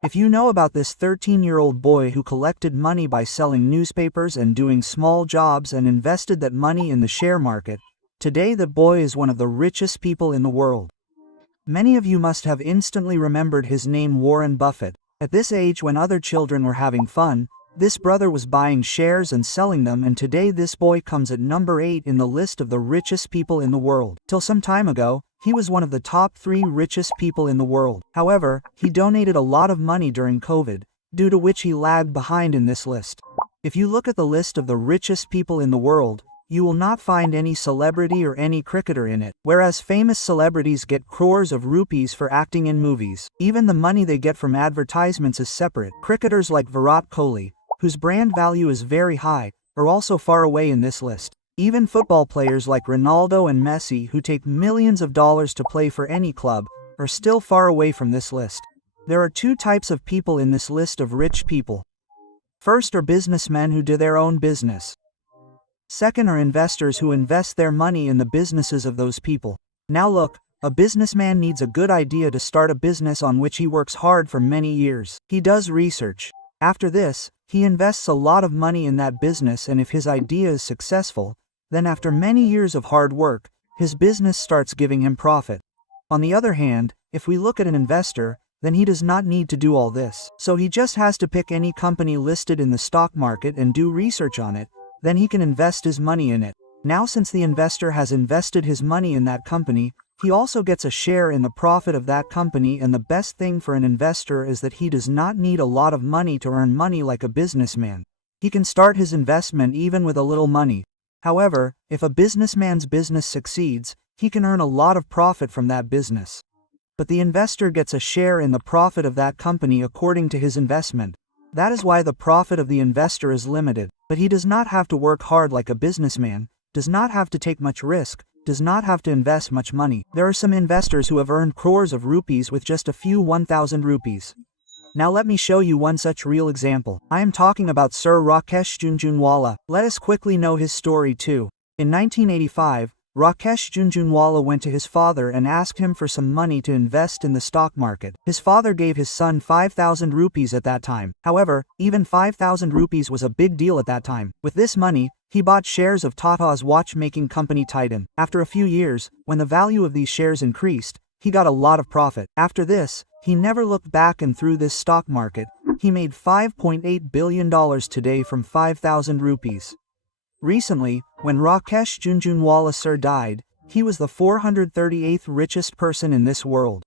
If you know about this 13-year-old boy who collected money by selling newspapers and doing small jobs and invested that money in the share market, today the boy is one of the richest people in the world. Many of you must have instantly remembered his name, Warren Buffett. At this age, when other children were having fun, this brother was buying shares and selling them, and today this boy comes at number 8 in the list of the richest people in the world. Till some time ago, he was one of the top 3 richest people in the world. However, he donated a lot of money during COVID, due to which he lagged behind in this list. If you look at the list of the richest people in the world, you will not find any celebrity or any cricketer in it. Whereas famous celebrities get crores of rupees for acting in movies. Even the money they get from advertisements is separate. Cricketers like Virat Kohli, whose brand value is very high, are also far away in this list. Even football players like Ronaldo and Messi, who take millions of dollars to play for any club, are still far away from this list. There are 2 types of people in this list of rich people. First are businessmen who do their own business. Second are investors who invest their money in the businesses of those people. Now look, a businessman needs a good idea to start a business on which he works hard for many years. He does research. After this, he invests a lot of money in that business, and if his idea is successful, then after many years of hard work, his business starts giving him profit. On the other hand, if we look at an investor, then he does not need to do all this. So he just has to pick any company listed in the stock market and do research on it. Then he can invest his money in it. Now, since the investor has invested his money in that company, he also gets a share in the profit of that company, and the best thing for an investor is that he does not need a lot of money to earn money like a businessman. He can start his investment even with a little money. However, if a businessman's business succeeds, he can earn a lot of profit from that business. But the investor gets a share in the profit of that company according to his investment. That is why the profit of the investor is limited. But he does not have to work hard like a businessman, does not have to take much risk, does not have to invest much money. There are some investors who have earned crores of rupees with just a few 1,000 rupees. Now let me show you one such real example. I am talking about Sir Rakesh Jhunjhunwala. Let us quickly know his story too. In 1985, Rakesh Jhunjhunwala went to his father and asked him for some money to invest in the stock market. His father gave his son 5,000 rupees at that time. However, even 5,000 rupees was a big deal at that time. With this money, he bought shares of Tata's watchmaking company Titan. After a few years, when the value of these shares increased, he got a lot of profit. After this, he never looked back, and through this stock market, he made $5.8 billion today from 5,000 rupees. Recently, when Rakesh Jhunjhunwala Sir died, he was the 438th richest person in this world.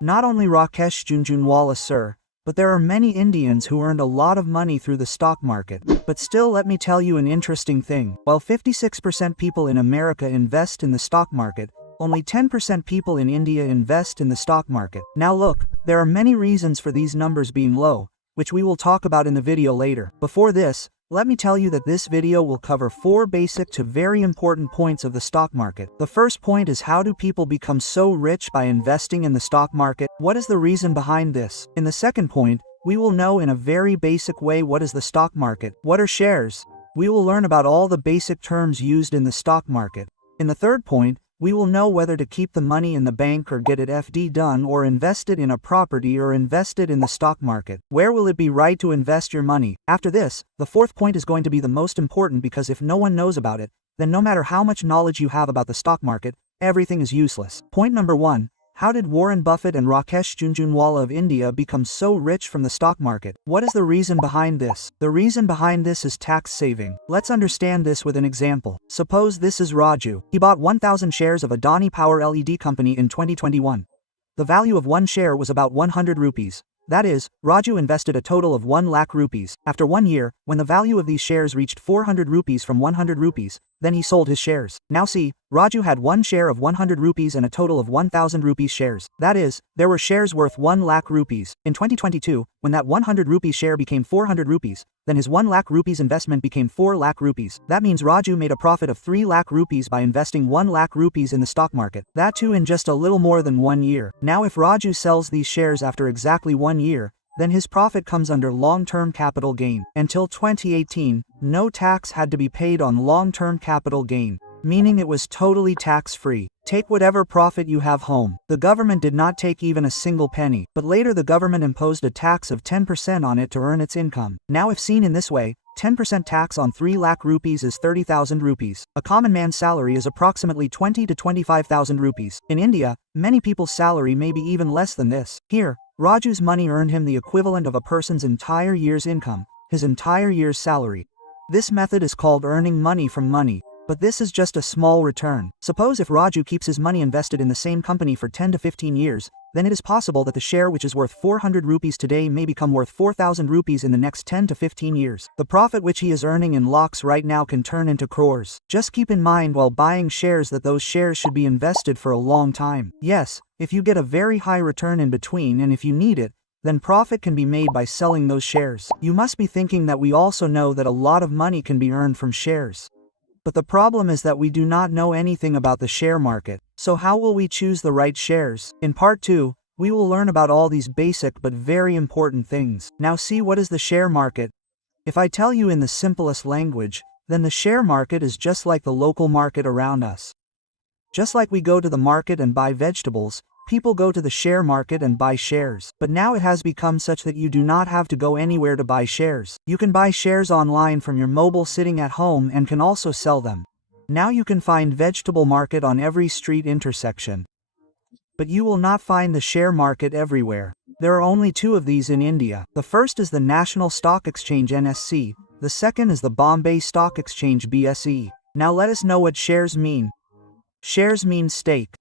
Not only Rakesh Jhunjhunwala Sir, but there are many Indians who earned a lot of money through the stock market. But still, let me tell you an interesting thing. While 56% people in America invest in the stock market, only 10% people in India invest in the stock market. Now look, there are many reasons for these numbers being low, which we will talk about in the video later. Before this, let me tell you that this video will cover 4 basic to very important points of the stock market. The first point is, how do people become so rich by investing in the stock market? What is the reason behind this? In the second point, we will know in a very basic way what is the stock market, what are shares. We will learn about all the basic terms used in the stock market. In the third point, we will know whether to keep the money in the bank or get it FD done or invest it in a property or invest it in the stock market. Where will it be right to invest your money? After this, the fourth point is going to be the most important, because if no one knows about it, then no matter how much knowledge you have about the stock market, everything is useless. Point number 1. How did Warren Buffett and Rakesh Jhunjhunwala of India become so rich from the stock market? What is the reason behind this? The reason behind this is tax saving. Let's understand this with an example. Suppose this is Raju. He bought 1,000 shares of Adani Power LED company in 2021. The value of one share was about 100 rupees. That is, Raju invested a total of 1 lakh rupees. After 1 year, when the value of these shares reached 400 rupees from 100 rupees, then he sold his shares. Now see, Raju had 1 share of 100 rupees and a total of 1,000 rupees shares. That is, there were shares worth 1 lakh rupees. In 2022, when that 100 rupees share became 400 rupees, then his 1 lakh rupees investment became 4 lakh rupees. That means Raju made a profit of 3 lakh rupees by investing 1 lakh rupees in the stock market. That too in just a little more than 1 year. Now if Raju sells these shares after exactly 1 year, then his profit comes under long-term capital gain. Until 2018, no tax had to be paid on long-term capital gain. meaning it was totally tax-free. Take whatever profit you have home. The government did not take even a single penny, but later the government imposed a tax of 10% on it to earn its income. Now if seen in this way, 10% tax on 3 lakh rupees is 30,000 rupees. A common man's salary is approximately 20 to 25,000 rupees. In India, many people's salary may be even less than this. Here, Raju's money earned him the equivalent of a person's entire year's income, his entire year's salary. This method is called earning money from money. But this is just a small return. Suppose if Raju keeps his money invested in the same company for 10 to 15 years, then it is possible that the share which is worth 400 rupees today may become worth 4,000 rupees in the next 10 to 15 years. The profit which he is earning in lakhs right now can turn into crores. Just keep in mind while buying shares that those shares should be invested for a long time. Yes, if you get a very high return in between and if you need it, then profit can be made by selling those shares. You must be thinking that we also know that a lot of money can be earned from shares. But the problem is that we do not know anything about the share market. So how will we choose the right shares? In part 2, we will learn about all these basic but very important things. Now see, what is the share market? If I tell you in the simplest language, then the share market is just like the local market around us. Just like we go to the market and buy vegetables, people go to the share market and buy shares. But now it has become such that you do not have to go anywhere to buy shares. You can buy shares online from your mobile sitting at home and can also sell them. Now you can find vegetable market on every street intersection. But you will not find the share market everywhere. There are only 2 of these in India. The first is the National Stock Exchange NSE. The second is the Bombay Stock Exchange BSE. Now let us know what shares mean. Shares mean stake.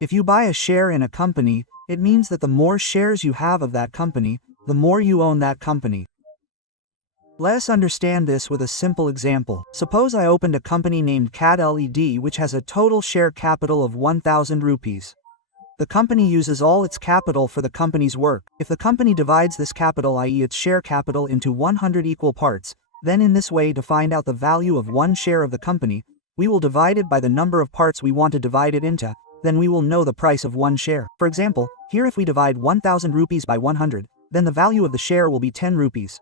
If you buy a share in a company, it means that the more shares you have of that company, the more you own that company. Let us understand this with a simple example. Suppose I opened a company named CAD LED which has a total share capital of 1,000 rupees. The company uses all its capital for the company's work. If the company divides this capital, i.e. its share capital, into 100 equal parts, then in this way, to find out the value of one share of the company, we will divide it by the number of parts we want to divide it into. Then we will know the price of one share. For example, here if we divide 1,000 rupees by 100, then the value of the share will be 10 rupees.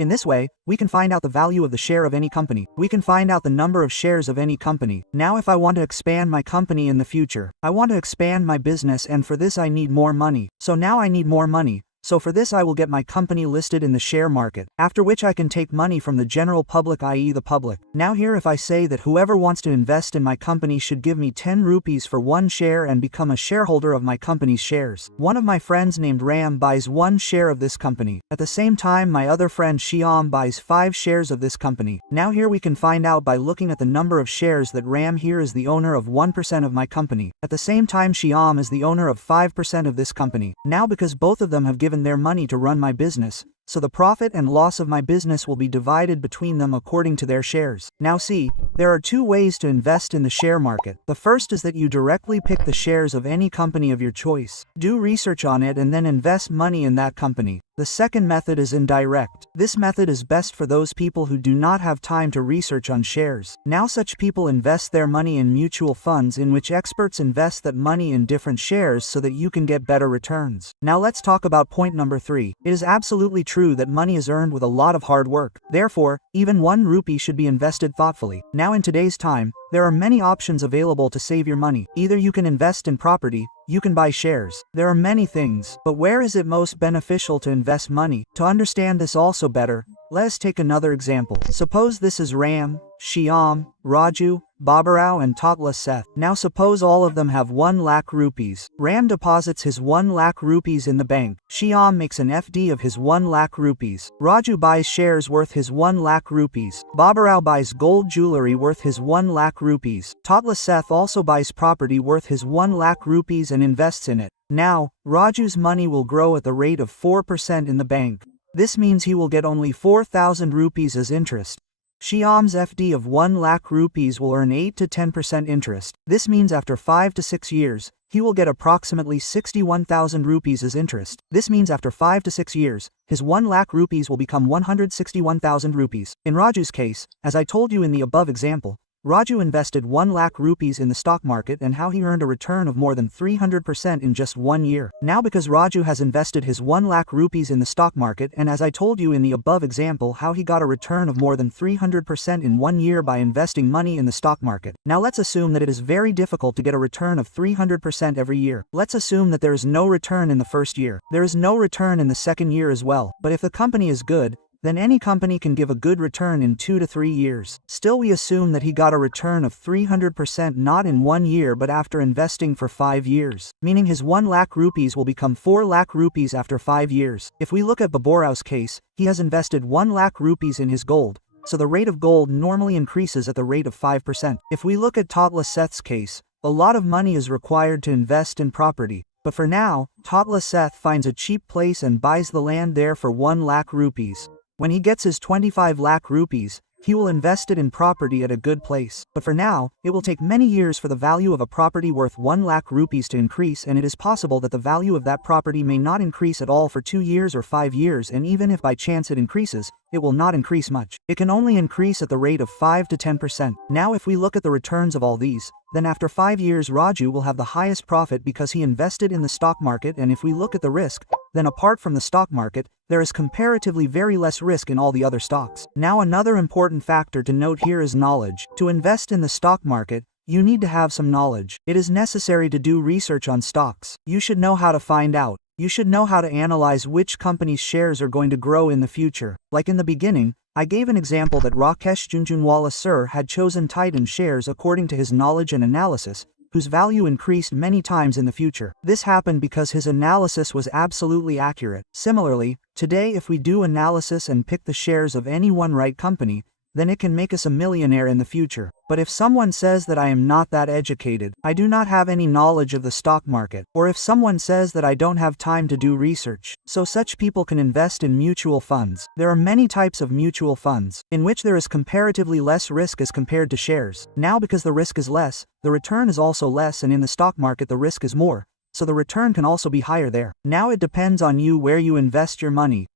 In this way, we can find out the value of the share of any company. We can find out the number of shares of any company. Now if I want to expand my company in the future, I want to expand my business, and for this I need more money. So now I need more money. So for this I will get my company listed in the share market, after which I can take money from the general public, i.e. the public. Now here if I say that whoever wants to invest in my company should give me 10 rupees for one share and become a shareholder of my company's shares. One of my friends named Ram buys 1 share of this company. At the same time my other friend Shyam buys 5 shares of this company. Now here we can find out by looking at the number of shares that Ram here is the owner of 1% of my company. At the same time Shyam is the owner of 5% of this company. Now because both of them have given their money to run my business, so the profit and loss of my business will be divided between them according to their shares. Now see, there are 2 ways to invest in the share market. The first is that you directly pick the shares of any company of your choice. Do research on it and then invest money in that company. The second method is indirect. This method is best for those people who do not have time to research on shares. Now such people invest their money in mutual funds in which experts invest that money in different shares so that you can get better returns. Now let's talk about point number 3. It is absolutely true that money is earned with a lot of hard work. Therefore, even 1 rupee should be invested thoughtfully. Now in today's time, there are many options available to save your money. Either you can invest in property, you can buy shares. There are many things, but where is it most beneficial to invest money? To understand this also better, let us take another example. Suppose this is Ram, Shyam, Raju, Baburao and Totla Seth. Now suppose all of them have 1 lakh rupees. Ram deposits his 1 lakh rupees in the bank. Shyam makes an FD of his 1 lakh rupees. Raju buys shares worth his 1 lakh rupees. Baburao buys gold jewelry worth his 1 lakh rupees. Totla Seth also buys property worth his 1 lakh rupees and invests in it. Now, Raju's money will grow at the rate of 4% in the bank. This means he will get only 4,000 rupees as interest. Shyam's FD of 1 lakh rupees will earn 8 to 10% interest. This means after 5 to 6 years, he will get approximately 61,000 rupees as interest. This means after 5 to 6 years, his 1 lakh rupees will become 161,000 rupees. In Raju's case, as I told you in the above example, Raju invested 1 lakh rupees in the stock market and how he earned a return of more than 300% in just 1 year. Now because Raju has invested his 1 lakh rupees in the stock market, and as I told you in the above example how he got a return of more than 300% in 1 year by investing money in the stock market. Now let's assume that it is very difficult to get a return of 300% every year. Let's assume that there is no return in the first year. There is no return in the second year as well. But if the company is good, then any company can give a good return in 2 to 3 years. Still, we assume that he got a return of 300% not in 1 year but after investing for 5 years. Meaning his 1 lakh rupees will become 4 lakh rupees after 5 years. If we look at Baburau's case, he has invested 1 lakh rupees in his gold, so the rate of gold normally increases at the rate of 5%. If we look at Totla Seth's case, a lot of money is required to invest in property. But for now, Totla Seth finds a cheap place and buys the land there for 1 lakh rupees. When he gets his 25 lakh rupees, he will invest it in property at a good place. But for now, it will take many years for the value of a property worth 1 lakh rupees to increase, and it is possible that the value of that property may not increase at all for 2 years or 5 years, and even if by chance it increases, it will not increase much. It can only increase at the rate of 5 to 10%. Now if we look at the returns of all these, then after 5 years Raju will have the highest profit because he invested in the stock market, and if we look at the risk, then apart from the stock market, there is comparatively very less risk in all the other stocks. Now another important factor to note here is knowledge. To invest in the stock market, you need to have some knowledge. It is necessary to do research on stocks. You should know how to find out. You should know how to analyze which company's shares are going to grow in the future. Like in the beginning, I gave an example that Rakesh Jhunjhunwala sir had chosen Titan shares according to his knowledge and analysis, whose value increased many times in the future. This happened because his analysis was absolutely accurate. Similarly, today if we do analysis and pick the shares of any one right company, then it can make us a millionaire in the future. But if someone says that I am not that educated, I do not have any knowledge of the stock market, or if someone says that I don't have time to do research, so such people can invest in mutual funds. There are many types of mutual funds, in which there is comparatively less risk as compared to shares. Now because the risk is less, the return is also less, and in the stock market the risk is more, so the return can also be higher there. Now it depends on you where you invest your money.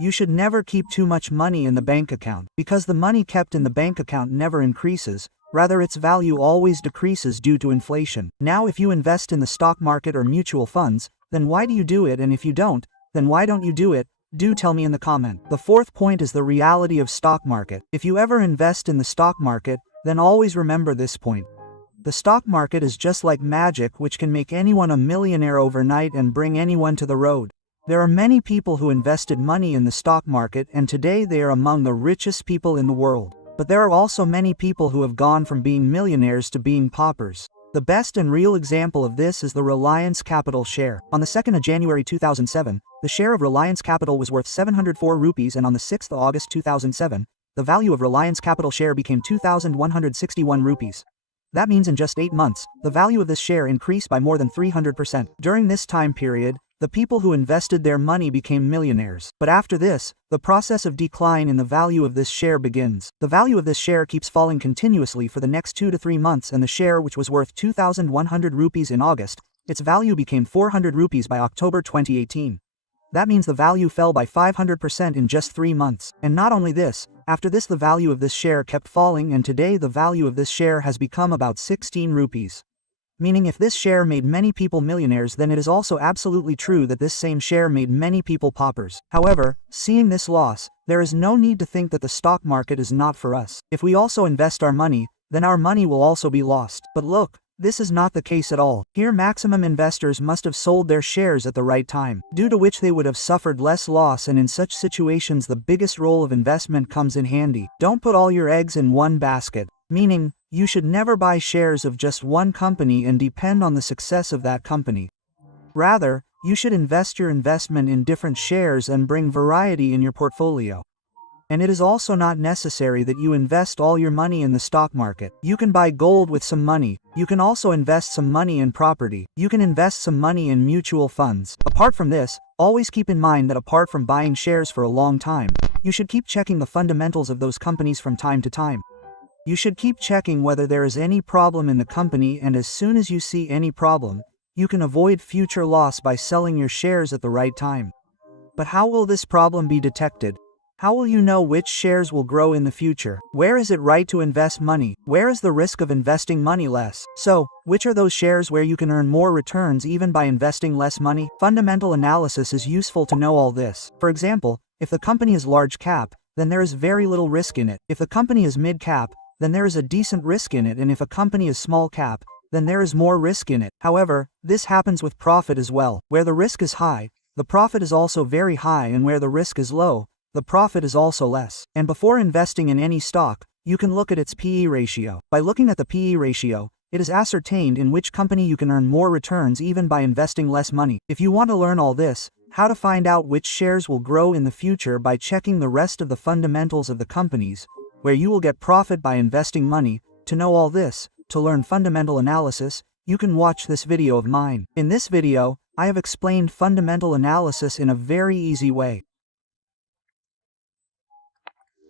You should never keep too much money in the bank account, because the money kept in the bank account never increases, rather its value always decreases due to inflation. Now if you invest in the stock market or mutual funds, then why do you do it, and if you don't, then why don't you do it? Do tell me in the comment. The fourth point is the reality of stock market. If you ever invest in the stock market, then always remember this point. The stock market is just like magic, which can make anyone a millionaire overnight and bring anyone to the road. There are many people who invested money in the stock market, and today they are among the richest people in the world. But there are also many people who have gone from being millionaires to being paupers. The best and real example of this is the Reliance Capital share. On the 2nd of January 2007, the share of Reliance Capital was worth 704 rupees, and on the 6th of August 2007, the value of Reliance Capital share became 2,161 rupees. That means in just 8 months, the value of this share increased by more than 300%. During this time period, the people who invested their money became millionaires. But after this, the process of decline in the value of this share begins. The value of this share keeps falling continuously for the next 2 to 3 months, and the share, which was worth 2,100 rupees in August, its value became 400 rupees by October 2018. That means the value fell by 500% in just 3 months. And not only this, after this the value of this share kept falling, and today the value of this share has become about 16 rupees. Meaning if this share made many people millionaires, then it is also absolutely true that this same share made many people paupers. However, seeing this loss, there is no need to think that the stock market is not for us. If we also invest our money, then our money will also be lost. But look, this is not the case at all. Here maximum investors must have sold their shares at the right time, due to which they would have suffered less loss, and in such situations the biggest role of investment comes in handy. Don't put all your eggs in one basket. Meaning, you should never buy shares of just one company and depend on the success of that company. Rather, you should invest your investment in different shares and bring variety in your portfolio. And it is also not necessary that you invest all your money in the stock market. You can buy gold with some money. You can also invest some money in property. You can invest some money in mutual funds. Apart from this, always keep in mind that apart from buying shares for a long time, you should keep checking the fundamentals of those companies from time to time. You should keep checking whether there is any problem in the company, and as soon as you see any problem, you can avoid future loss by selling your shares at the right time. But how will this problem be detected? How will you know which shares will grow in the future? Where is it right to invest money? Where is the risk of investing money less? So, which are those shares where you can earn more returns even by investing less money? Fundamental analysis is useful to know all this. For example, if the company is large cap, then there is very little risk in it. If the company is mid cap, then there is a decent risk in it, and if a company is small cap, then there is more risk in it. However, this happens with profit as well. Where the risk is high, the profit is also very high, and where the risk is low, the profit is also less. And before investing in any stock, you can look at its PE ratio. By looking at the PE ratio, it is ascertained in which company you can earn more returns even by investing less money. If you want to learn all this, how to find out which shares will grow in the future by checking the rest of the fundamentals of the companies, where you will get profit by investing money, to know all this, to learn fundamental analysis, you can watch this video of mine. In this video, I have explained fundamental analysis in a very easy way.